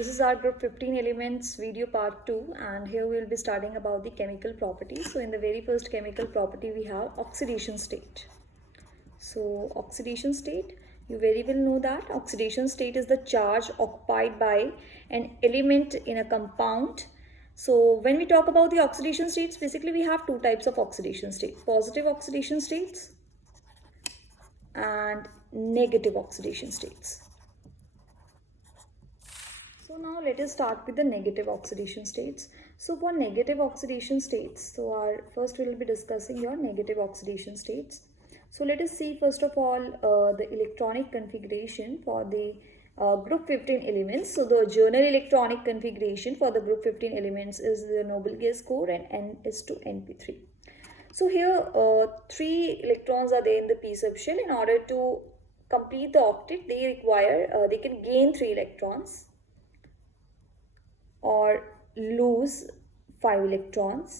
this is our group 15 elements video part 2, and here we will be studying about the chemical properties. So in the very first chemical property we have oxidation state. So oxidation state, you very well know that oxidation state is the charge occupied by an element in a compound. So when we talk about the oxidation states, basically we have two types of oxidation state: positive oxidation states and negative oxidation states. So now let us start with the negative oxidation states. So for negative oxidation states, so our first we will be discussing your negative oxidation states. So let us see first of all the electronic configuration for the group 15 elements. So the general electronic configuration for the group 15 elements is the noble gas core and N(N)2 So here 3 electrons are there in the p subshell. In order to complete the octet, they require they can gain 3 electrons or lose 5 electrons.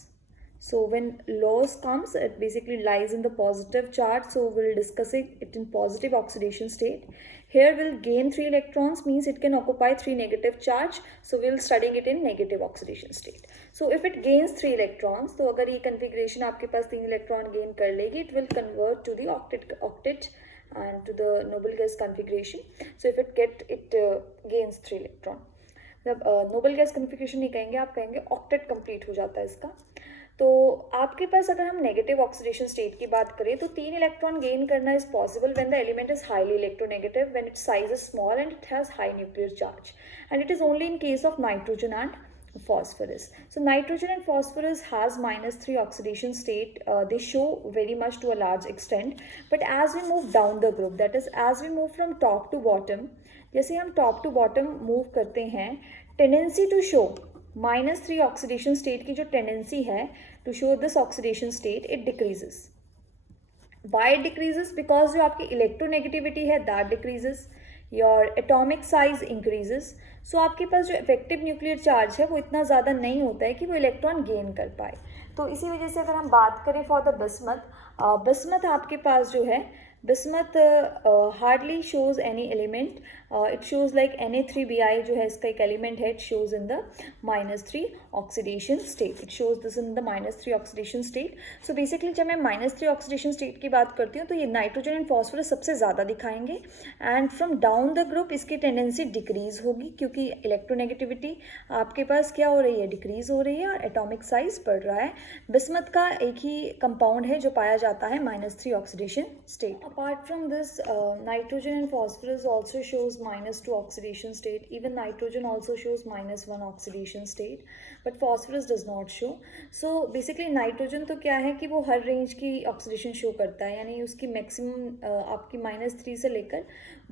So when loss comes, it basically lies in the positive charge. So we'll discuss it in positive oxidation state. Here we'll gain 3 electrons, means it can occupy 3 negative charge. So we'll studying it in negative oxidation state. So if it gains 3 electrons, तो अगर ये configuration आपके पास 3 electron gain कर लेगी, it will convert to the octet and to the noble gas configuration. So if it gains 3 electron. जब noble gas configuration नहीं कहेंगे, आप कहेंगे ऑक्टेट कंप्लीट हो जाता है इसका. तो आपके पास अगर हम नेगेटिव ऑक्सीडेशन स्टेट की बात करें तो 3 इलेक्ट्रॉन गेन करना is possible when the element is highly electronegative, when it's size is small and it has high nuclear charge, and it is only in case of nitrogen and phosphorus. So nitrogen and phosphorus has -3 oxidation state. They show very much to a large extent, but as we move down the group, that is as we move from top to bottom, जैसे हम top to bottom move करते हैं, tendency to show -3 oxidation state की जो tendency है to show this oxidation state, it decreases. Why it decreases? Because जो आपकी electronegativity है that decreases, your atomic size increases. So आपके पास जो इफेक्टिव न्यूक्लियर चार्ज है वो इतना ज़्यादा नहीं होता है कि वो इलेक्ट्रॉन गेन कर पाए. तो इसी वजह से अगर हम बात करें फॉर द बिस्मथ आपके पास जो है, bismuth hardly shows any element. It shows like Na3Bi जो है इसका एक एलिमेंट है, it shows in the -3 oxidation state. It shows this in the -3 oxidation state. So basically जब मैं -3 ऑक्सीडेशन स्टेट की बात करती हूँ तो ये नाइट्रोजन एंड फॉस्फोरस सबसे ज़्यादा दिखाएंगे, and from down the group इसकी टेंडेंसी डिक्रीज होगी क्योंकि इलेक्ट्रोनेगेटिविटी आपके पास क्या हो रही है, डिक्रीज हो रही है, और एटॉमिक साइज बढ़ रहा है. बिस्मथ का एक ही कंपाउंड है जो पाया जाता है -3 oxidation state. Apart from this nitrogen and phosphorus also shows -2 oxidation state. Even nitrogen also shows -1 oxidation state, but phosphorus does not show. So basically nitrogen तो क्या है कि वो हर रेंज की ऑक्सीडेशन शो करता है, यानी उसकी मैक्सिमम आपकी -3 से लेकर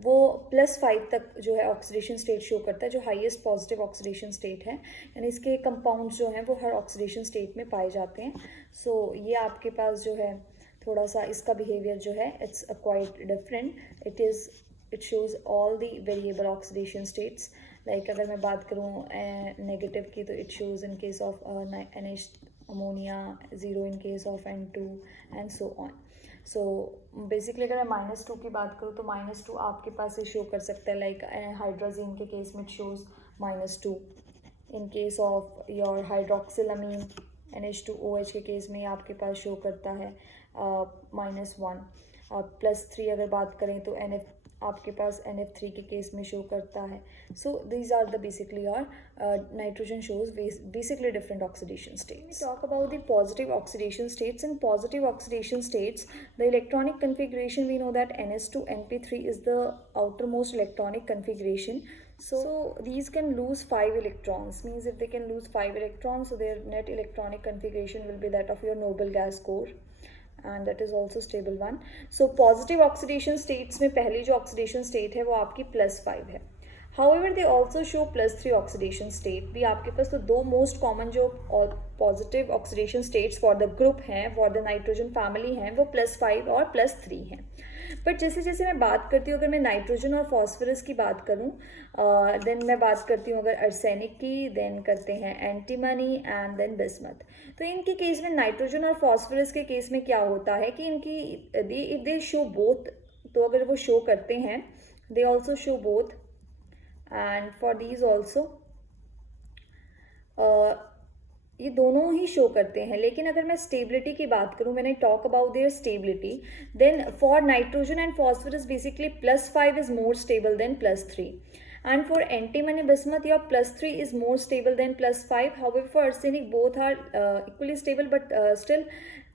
वो +5 तक जो है ऑक्सीडेशन स्टेट शो करता है, जो हाईएस्ट पॉजिटिव ऑक्सीडेशन स्टेट है. यानी इसके कंपाउंड जो हैं वो हर ऑक्सीडेशन स्टेट में पाए जाते हैं. सो ये आपके पास जो है थोड़ा सा इसका बिहेवियर जो है it's quite different. It shows all the variable oxidation states. Like अगर मैं बात करूँ नेगेटिव की, तो it shows in case of NH ammonia, 0 in case of N2 and so on. So basically अगर मैं -2 की बात करूँ तो -2 आपके पास शो कर सकता है. लाइक हाइड्रोजीन के केस में it shows -2. in case of your hydroxylamine NH2OH के केस में आपके पास शो करता है -1. +3 अगर बात करें तो आपके पास NF3 के केस में शो करता है. So these are the basically और nitrogen shows basically different oxidation states. Talk about the positive oxidation states. In positive oxidation states the electronic configuration we know that NH2NP3 is the outermost electronic configuration. So these can lose 5 electrons, means if they can lose 5 electrons, so their net electronic configuration will be that of your noble gas core, and that is also stable one. So positive oxidation states में पहली जो oxidation state है वो आपकी +5 है. However they also show +3 oxidation state. भी आपके पास तो दो मोस्ट कॉमन जो positive oxidation states for the group हैं, फॉर द नाइट्रोजन फैमिली हैं, वो +5 और +3 हैं. बट जैसे जैसे मैं बात करती हूँ, अगर मैं नाइट्रोजन और फॉस्फोरस की बात करूँ, देन मैं बात करती हूँ अगर अर्सेनिक की, देन करते हैं एंटीमनी एंड देन बिस्मथ. तो इनके केस में नाइट्रोजन और फॉस्फोरस के केस में क्या होता है कि इनकी दे शो बोथ. तो अगर वो शो करते हैं, they also show both, and for these also ये दोनों ही शो करते हैं. लेकिन अगर मैं स्टेबिलिटी की बात करूँ, when I talk about their stability, then for nitrogen and phosphorus basically +5 is more stable than +3. And for antimony bismuth, your +3 is more stable than +5. However, for arsenic, both are equally stable, but still,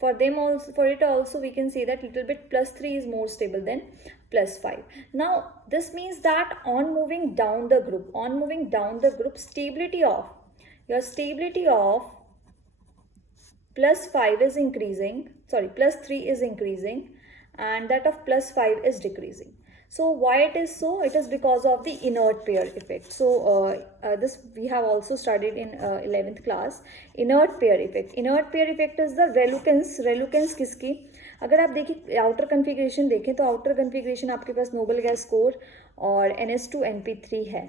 for them also, for it also, we can say that little bit +3 is more stable than +5. Now, this means that on moving down the group, stability of +5 is increasing. Sorry, +3 is increasing, and that of +5 is decreasing. So why it is so? It is because of the inert pair effect. So this we have also studied in 11th class. Inert pair effect. Inert pair effect is the reluctance किसकी? अगर आप देखिए outer configuration देखें तो outer configuration आपके पास noble gas core और NH2NP3 है.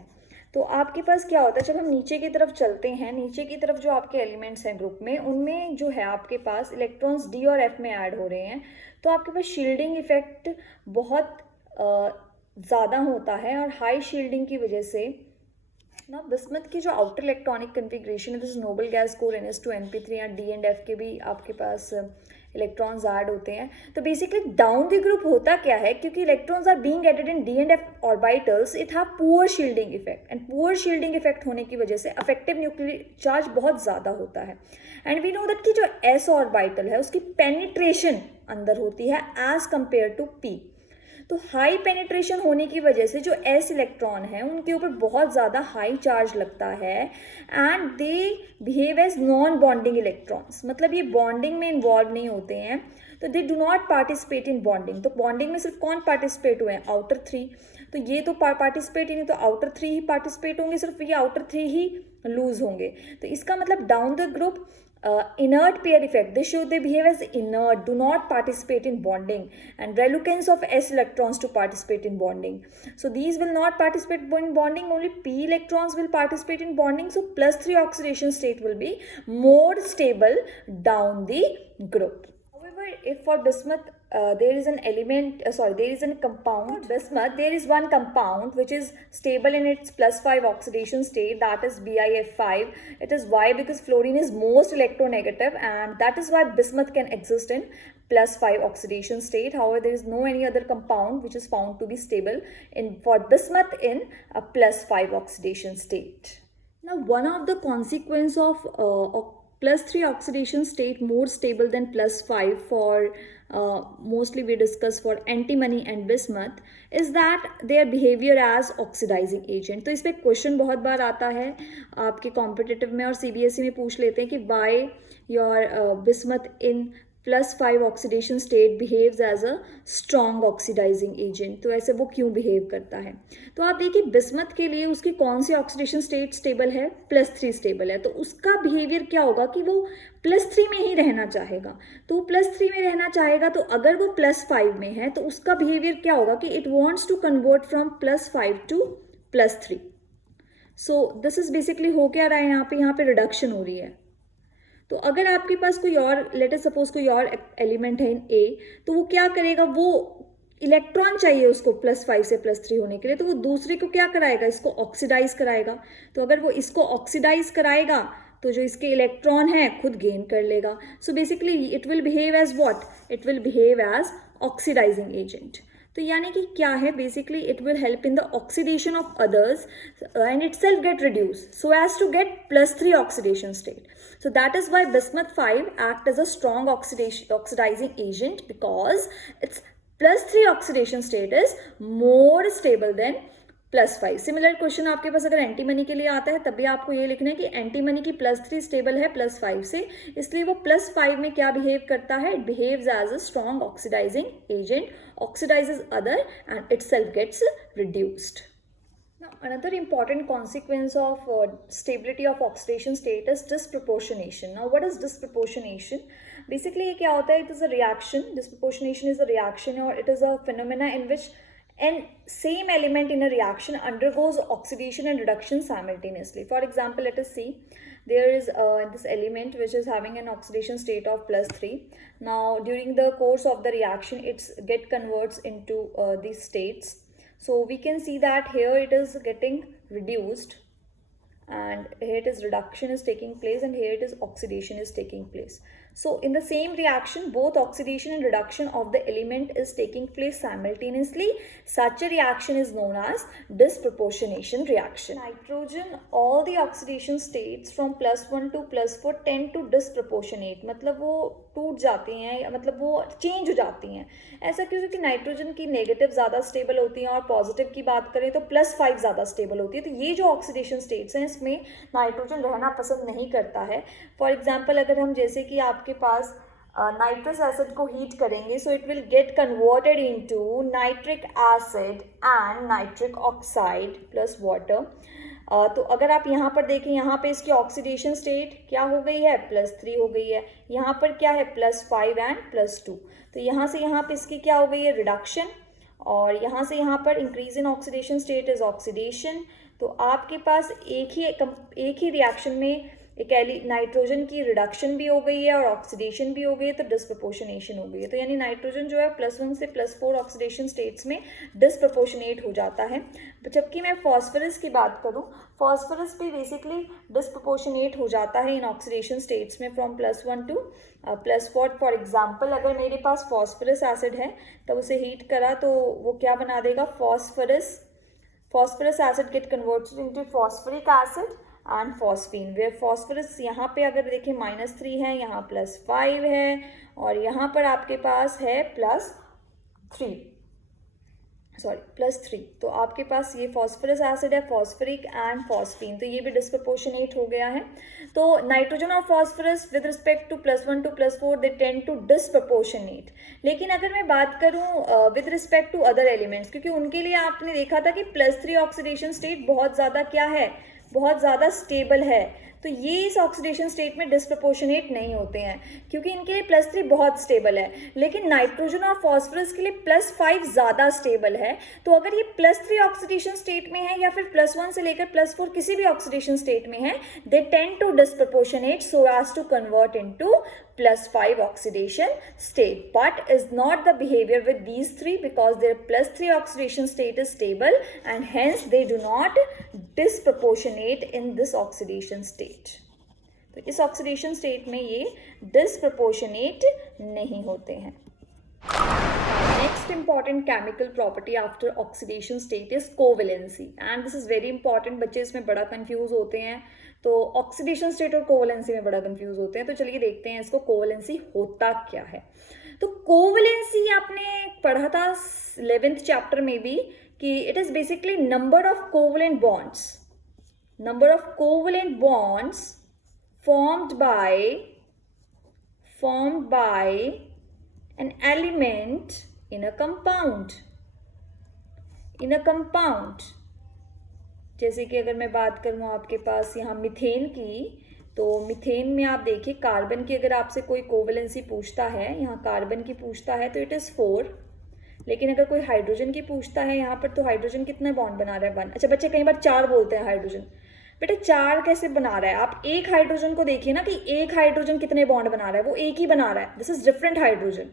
तो आपके पास क्या होता है जब हम नीचे की तरफ चलते हैं, नीचे की तरफ जो आपके एलिमेंट्स हैं ग्रुप में, उनमें जो है आपके पास इलेक्ट्रॉन्स D और F में ऐड हो रहे हैं, तो आपके पास शील्डिंग इफेक्ट बहुत ज़्यादा होता है. और हाई शील्डिंग की वजह से ना बिस्मथ की जो आउटर इलेक्ट्रॉनिक कन्फिग्रेशन है, जैसे नोबल गैस कोर NH2NP3 या D एंड F के भी आपके पास इलेक्ट्रॉन्स ऐड होते हैं. तो बेसिकली डाउन द ग्रुप होता क्या है, क्योंकि electrons are being added in D and F orbitals, it have poor shielding effect, and poor shielding effect होने की वजह से अफेक्टिव न्यूक्लियर चार्ज बहुत ज़्यादा होता है. एंड वी नो दैट कि जो S ऑर्बिटल है उसकी पेनिट्रेशन अंदर होती है एज कंपेयर टू P. तो हाई पेनिट्रेशन होने की वजह से जो S इलेक्ट्रॉन है उनके ऊपर बहुत ज़्यादा हाई चार्ज लगता है, and they behave as non bonding electrons. मतलब ये बॉन्डिंग में इन्वॉल्व नहीं होते हैं, तो they do not participate in bonding. तो बॉन्डिंग में सिर्फ कौन पार्टिसिपेट हुए हैं? आउटर 3. तो ये तो पार्टिसिपेट ही नहीं, तो आउटर 3 ही पार्टिसिपेट होंगे, सिर्फ ये आउटर 3 ही लूज होंगे. तो इसका मतलब down the group inert pair effect, they behave as inert, do not participate in bonding, and reluctance of S electrons to participate in bonding. So these will not participate in bonding, only P electrons will participate in bonding. So +3 oxidation state will be more stable down the group. However, if for bismuth there is an element, there is a compound. Bismuth, there is one compound which is stable in its +5 oxidation state, that is BiF5. It is why? Because fluorine is most electronegative, and that is why bismuth can exist in +5 oxidation state. However, there is no any other compound which is found to be stable for bismuth in a +5 oxidation state. Now, one of the consequence of +3 oxidation state more stable than +5 for mostly we discuss for antimony and bismuth is that their behavior as oxidizing agent. तो इस पर question बहुत बार आता है आपके competitive में, और CBSE में पूछ लेते हैं कि why your bismuth in +5 oxidation state behaves as a strong oxidising agent. तो ऐसे वो क्यों बिहेव करता है? तो आप देखिए बिस्मथ के लिए उसकी कौन सी ऑक्सीडेशन स्टेट स्टेबल है? +3 स्टेबल है. तो उसका बिहेवियर क्या होगा कि वो +3 में ही रहना चाहेगा. तो +3 में रहना चाहेगा, तो अगर वो +5 में है तो उसका बिहेवियर क्या होगा कि it wants to convert from +5 to +3. So this is basically हो क्या रहा है यहाँ पे रिडक्शन हो रही है. तो अगर आपके पास कोई और लेट अस सपोज कोई और एलिमेंट है इन ए, तो वो क्या करेगा, वो इलेक्ट्रॉन चाहिए उसको +5 से +3 होने के लिए, तो वो दूसरे को क्या कराएगा, इसको ऑक्सीडाइज कराएगा. तो अगर वो इसको ऑक्सीडाइज कराएगा तो जो इसके इलेक्ट्रॉन है खुद गेन कर लेगा. So basically it will behave as what? It will behave as oxidising agent. तो यानी कि क्या है, basically it will help in the oxidation of others and itself get reduce so as to get +3 oxidation state. So that is why bismuth 5 act as a strong oxidizing agent, because its +3 oxidation state is more stable than +5. Similar question आपके पास अगर antimony के लिए आता है तब भी आपको ये लिखना है कि एंटीमनी की +3 स्टेबल है +5 से, इसलिए वो +5 में क्या बिहेव करता है? It behaves as a strong oxidising agent, oxidises other and itself gets reduced. Now, another important consequence of stability of oxidation state is disproportionation. Now, what is disproportionation? Basically, ये क्या होता है? It is a reaction. Disproportionation is a reaction, or it is a phenomena in which an same element in a reaction undergoes oxidation and reduction simultaneously. For example, let us see. There is this element which is having an oxidation state of +3. Now, during the course of the reaction, it converts into these states. So we can see that here it is getting reduced, and here it is reduction is taking place, and here it is oxidation is taking place. So in the same reaction, both oxidation and reduction of the element is taking place simultaneously. Such a reaction is known as disproportionation reaction. Nitrogen, all the oxidation states from +1 to +4 tend to disproportionate, मतलब वो टूट जाती हैं, मतलब वो change हो जाती हैं. ऐसा क्यों? क्योंकि नाइट्रोजन की नेगेटिव ज़्यादा स्टेबल होती हैं और पॉजिटिव की बात करें तो +5 ज़्यादा स्टेबल होती है. तो ये जो ऑक्सीडेशन स्टेट्स हैं इसमें नाइट्रोजन रहना पसंद नहीं करता है. फॉर एग्जाम्पल, अगर हम जैसे कि आपके पास नाइट्रस एसिड को हीट करेंगे, so it will get converted into nitric acid and nitric oxide plus water. तो अगर आप यहाँ पर देखें, यहाँ पे इसकी ऑक्सीडेशन स्टेट क्या हो गई है? +3 हो गई है. यहाँ पर क्या है? +5 एंड +2. तो यहाँ से यहाँ पे इसकी क्या हो गई है? रिडक्शन. और यहाँ से यहाँ पर increase in oxidation state is oxidation. तो आपके पास एक ही रिएक्शन में एक नाइट्रोजन की रिडक्शन भी हो गई है और ऑक्सीडेशन भी हो गई है, तो डिस्प्रपोर्शनेशन हो गई है. तो यानी नाइट्रोजन जो है +1 से +4 ऑक्सीडेशन स्टेट्स में डिस्प्रपोर्शनेट हो जाता है. जबकि मैं फॉस्फोरस की बात करूं, फॉस्फोरस भी बेसिकली डिस्प्रपोर्शनेट हो जाता है इन ऑक्सीडेशन स्टेट्स में फ्रॉम +1 टू +4. फॉर एग्जाम्पल, अगर मेरे पास फॉस्फोरस एसिड है तब उसे हीट करा तो वो क्या बना देगा? Phosphorous acid get converted into phosphoric acid and phosphine, where phosphorus यहाँ पे अगर देखें -3 है, यहाँ +5 है, और यहाँ पर आपके पास है +3. तो आपके पास ये फॉस्फोरस एसिड है, फॉस्फोरिक एंड फॉस्फीन, तो ये भी डिस्प्रपोर्शनेट हो गया है. तो नाइट्रोजन और phosphorus with respect to +1 to +4 they tend to disproportionate. लेकिन अगर मैं बात करूँ with respect to other elements, क्योंकि उनके लिए आपने देखा था कि +3 ऑक्सीडेशन स्टेट बहुत ज़्यादा क्या है? बहुत ज़्यादा स्टेबल है. तो ये इस ऑक्सीडेशन स्टेट में डिस्प्रपोर्शनेट नहीं होते हैं क्योंकि इनके लिए +3 बहुत स्टेबल है. लेकिन नाइट्रोजन और फॉस्फोरस के लिए +5 ज़्यादा स्टेबल है. तो अगर ये +3 ऑक्सीडेशन स्टेट में है या फिर +1 से लेकर +4 किसी भी ऑक्सीडेशन स्टेट में है, they tend to disproportionate so as to convert into +5 oxidation state, but is not the behavior with these three because their +3 oxidation state is stable and hence they do not disproportionate in this oxidation state. तो इस oxidation state में ये disproportionate नहीं होते हैं. Next important chemical property after oxidation state is covalency, and this is very important. बच्चे इसमें बड़ा confuse होते हैं, तो ऑक्सीडेशन स्टेट और कोवलेंसी में बड़ा कंफ्यूज होते हैं. तो चलिए देखते हैं इसको कोवलेंसी होता क्या है. तो कोवलेंसी आपने पढ़ा था 11th चैप्टर में भी कि it is basically number of covalent bonds formed by an element in a compound. जैसे कि अगर मैं बात करूँ आपके पास यहाँ मीथेन की, तो मीथेन में आप देखिए कार्बन की अगर आपसे कोई कोवलेंसी पूछता है, यहाँ कार्बन की पूछता है तो इट इज़ 4. लेकिन अगर कोई हाइड्रोजन की पूछता है यहाँ पर, तो हाइड्रोजन कितने बॉन्ड बना रहा है? 1. अच्छा बच्चे कई बार 4 बोलते हैं हाइड्रोजन. बेटा 4 कैसे बना रहा है? आप एक हाइड्रोजन को देखिए ना कि एक हाइड्रोजन कितने बॉन्ड बना रहा है, वो एक ही बना रहा है. This is different hydrogen.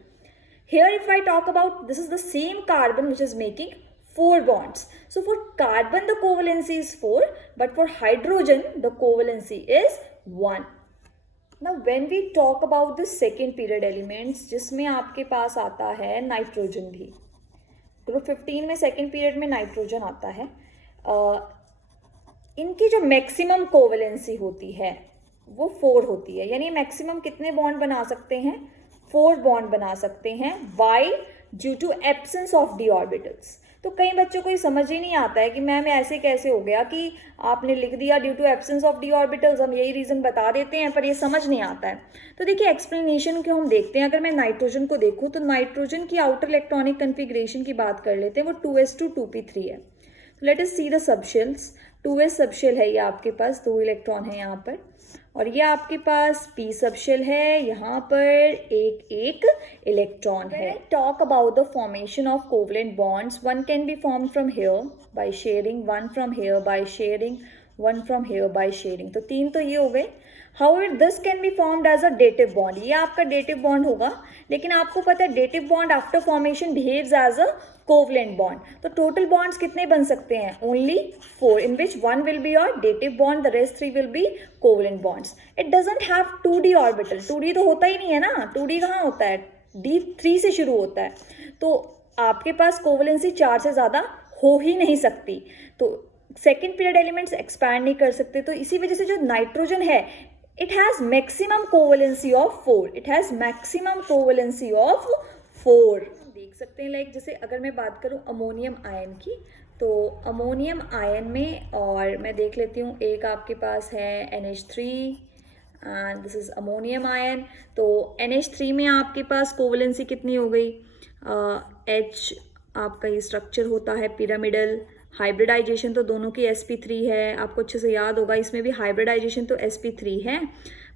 Here if I talk about, this is the same carbon which is making 4 bonds. So for carbon the covalency is 4, but for hydrogen the covalency is 1. Now when we talk about the second period elements, जिसमें आपके पास आता है nitrogen भी. Group 15 में second period में nitrogen आता है. इनकी जो मैक्सिमम कोवलेंसी होती है वो 4 होती है. यानी मैक्सिमम कितने बॉन्ड बना सकते हैं? 4 बॉन्ड बना सकते हैं. Why? Due to absence of D orbitals. तो कई बच्चों को ये समझ ही नहीं आता है कि मैम ऐसे कैसे हो गया कि आपने लिख दिया due to absence of D orbitals, हम यही रीज़न बता देते हैं, पर ये समझ नहीं आता है. तो देखिए एक्सप्लेनेशन को हम देखते हैं. अगर मैं नाइट्रोजन को देखूँ तो नाइट्रोजन की आउटर इलेक्ट्रॉनिक कन्फिग्रेशन की बात कर लेते हैं. वो 2s2 2p3 है. Late us see the subshells. 2s subshell है, ये आपके पास 2 इलेक्ट्रॉन है यहाँ पर, और ये आपके पास p सबशेल है, यहाँ पर एक इलेक्ट्रॉन है. Talk about the formation of covalent bonds, one can be form from here by sharing, one from here by sharing, one from here by sharing. तो 3 तो ये हो गए. However, this can be formed as a dative bond. ये आपका dative bond होगा, लेकिन आपको पता है dative bond after formation behaves as a covalent bond. तो total bonds कितने बन सकते हैं? Only 4, in which one will be your dative bond, the rest 3 will be covalent bonds. It doesn't have 2d orbital. 2d तो होता ही नहीं है ना, 2d कहाँ होता है? d3 से शुरू होता है. तो आपके पास कोवलेंसी 4 से ज़्यादा हो ही नहीं सकती. तो सेकेंड पीरियड एलिमेंट्स एक्सपैंड नहीं कर सकते. तो इसी वजह से जो नाइट्रोजन है, it has maximum covalency of 4. It has maximum covalency of 4. देख सकते हैं, लाइक जैसे अगर मैं बात करूं अमोनियम आयन की, तो अमोनियम आयन में, और मैं देख लेती हूँ, एक आपके पास है NH3 and this is ammonium ion. तो NH3 में आपके पास कोवलेंसी कितनी हो गई? H आपका ये स्ट्रक्चर होता है पिरामिडल. हाइब्रिडाइजेशन तो दोनों की sp3 है, आपको अच्छे से याद होगा. इसमें भी हाइब्रिडाइजेशन तो sp3 है,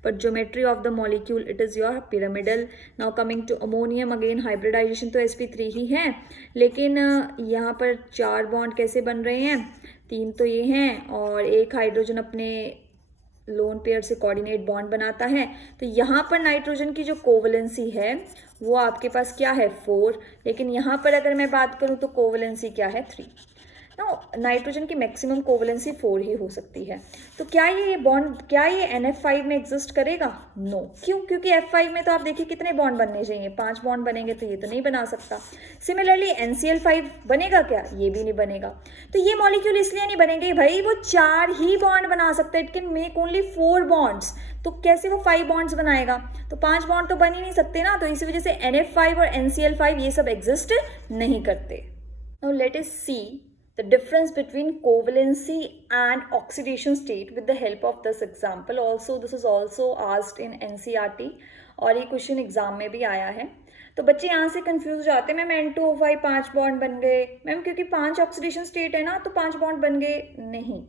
but geometry of the molecule it is your pyramidal. Now coming to ammonium, again hybridisation तो sp3 ही है, लेकिन यहाँ पर 4 बॉन्ड कैसे बन रहे हैं? 3 तो ये हैं, और एक हाइड्रोजन अपने लोन पेयर से कोऑर्डिनेट बॉन्ड बनाता है. तो यहाँ पर नाइट्रोजन की जो कोवलेंसी है वो आपके पास क्या है? 4. लेकिन यहाँ पर अगर मैं बात करूँ तो कोवलेंसी क्या है? 3. नाइट्रोजन की मैक्सिमम कोवलेंसी 4 ही हो सकती है. तो क्या ये बॉन्ड, क्या ये NF5 में एग्जिस्ट करेगा? नो. क्यों? क्योंकि F5 में तो आप देखिए कितने बॉन्ड बनने चाहिए, 5 बॉन्ड बनेंगे, तो ये तो नहीं बना सकता. सिमिलरली NCl5 बनेगा क्या? ये भी नहीं बनेगा. तो ये मॉलिक्यूल इसलिए नहीं बनेंगे भाई, वो 4 ही बॉन्ड बना सकता है. It can make only 4 bonds. तो कैसे वो 5 बॉन्ड्स बनाएगा? तो 5 बॉन्ड तो बन ही नहीं सकते ना. तो इसी वजह से NF5 और NCl5 ये सब एग्जिस्ट नहीं करते. Now let us see the difference between covalency and oxidation state with the help of this example. Also this is also asked in NCERT और ये क्वेश्चन एग्जाम में भी आया है. तो बच्चे यहाँ से कंफ्यूज हो जाते हैं, मैम N2O5 5 बॉन्ड बन गए, मैम क्योंकि 5 ऑक्सीडेशन स्टेट है ना तो 5 बॉन्ड बन गए. नहीं,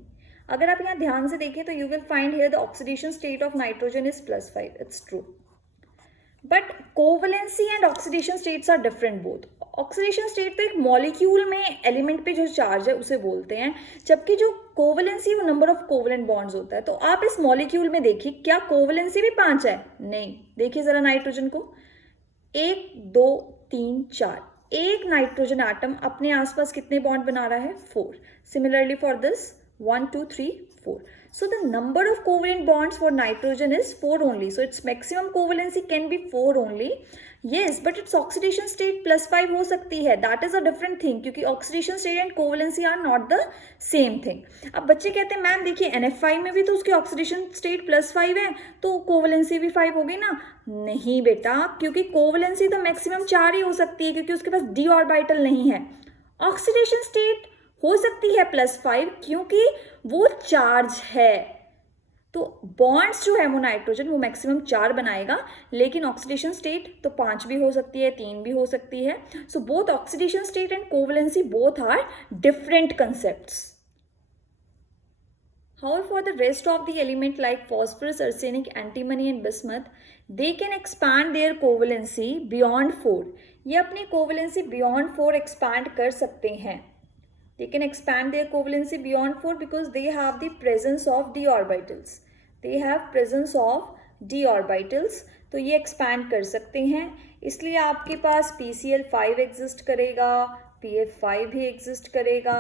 अगर आप यहाँ ध्यान से देखिए तो you will find here the oxidation state of nitrogen is +5. It's true, but covalency and oxidation states are different both. Oxidation state तो एक मॉलिक्यूल में एलिमेंट पे जो चार्ज है उसे बोलते हैं, जबकि जो कोवलेंसी वो नंबर ऑफ कोवलेंट बॉन्ड्स होता है. तो आप इस मॉलिक्यूल में देखिए, क्या कोवलेंसी भी 5 है? नहीं. देखिए जरा नाइट्रोजन को, 1 2 3 4. एक नाइट्रोजन एटम अपने आसपास कितने बॉन्ड बना रहा है? 4. Similarly for this 1 2 3 4. So the number of covalent bonds for nitrogen is 4 only. So its maximum covalency can be 4 only. Yes, but its oxidation state +5 हो सकती है. That is a different thing, क्योंकि oxidation state and covalency are not the same thing. अब बच्चे कहते हैं ma'am देखिए NF5 में भी तो उसकी oxidation state +5 है, तो covalency भी 5 होगी ना? नहीं बेटा, क्योंकि covalency तो maximum 4 ही हो सकती है, क्योंकि उसके पास d ऑर्बिटल नहीं है. ऑक्सीडेशन स्टेट हो सकती है +5 क्योंकि वो चार्ज है. तो बॉन्ड्स जो है वो नाइट्रोजन वो मैक्सिमम 4 बनाएगा, लेकिन ऑक्सीडेशन स्टेट तो 5 भी हो सकती है, 3 भी हो सकती है. So both oxidation state and covalency both are different concepts. However, for the rest of the element like phosphorus, arsenic, antimony and bismuth, they can expand their covalency beyond 4. ये अपनी कोवलेंसी beyond 4 expand कर सकते हैं. They can expand their covalency beyond 4 because they have the presence of d orbitals. They have presence of d orbitals. तो ये expand कर सकते हैं, इसलिए आपके पास PCl5 एग्जिस्ट करेगा, PF5 भी एग्जिस्ट करेगा.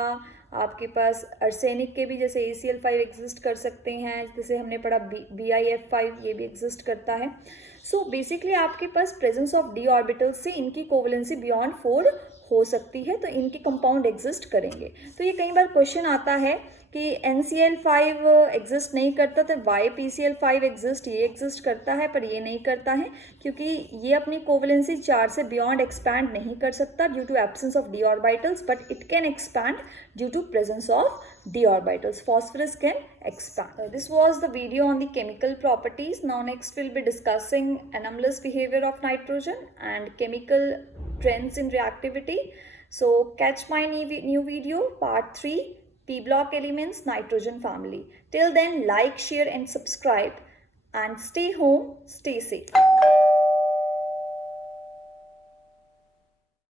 आपके पास अर्सेनिक के भी जैसे ACl5 एग्जिस्ट कर सकते हैं, जैसे हमने पढ़ा BiF5 ये भी एग्जिस्ट करता है. सो बेसिकली आपके पास प्रेजेंस ऑफ d ऑर्बिटल्स से इनकी कोवलेंसी बियॉन्ड 4 हो सकती है, तो इनके कंपाउंड एग्जिस्ट करेंगे. तो ये कई बार क्वेश्चन आता है कि NCl5 एग्जिस्ट नहीं करता तो वाई PCl5 एग्जिस्ट, ये एग्जिस्ट करता है पर ये नहीं करता है, क्योंकि ये अपनी कोवलेंसी 4 से बियॉन्ड एक्सपैंड नहीं कर सकता due to absence of d orbitals, but it can expand due to presence of d orbitals. Phosphorus can expand. This was the video on the chemical properties. Now next we'll be discussing anomalous behavior of nitrogen and chemical trends in reactivity. So catch my new video part 3, p block elements, nitrogen family. Till then, like, share and subscribe, and stay home, stay safe.